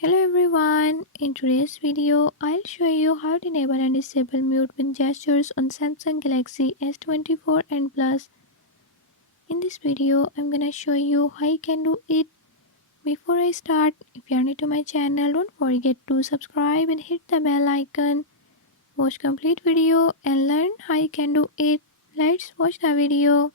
Hello everyone, in today's video I'll show you how to enable and disable mute with gestures on Samsung Galaxy S24 and Plus. In this video I'm gonna show you how you can do it. Before I start, if you are new to my channel, don't forget to subscribe and hit the bell icon. Watch complete video and learn how you can do it. Let's watch the video.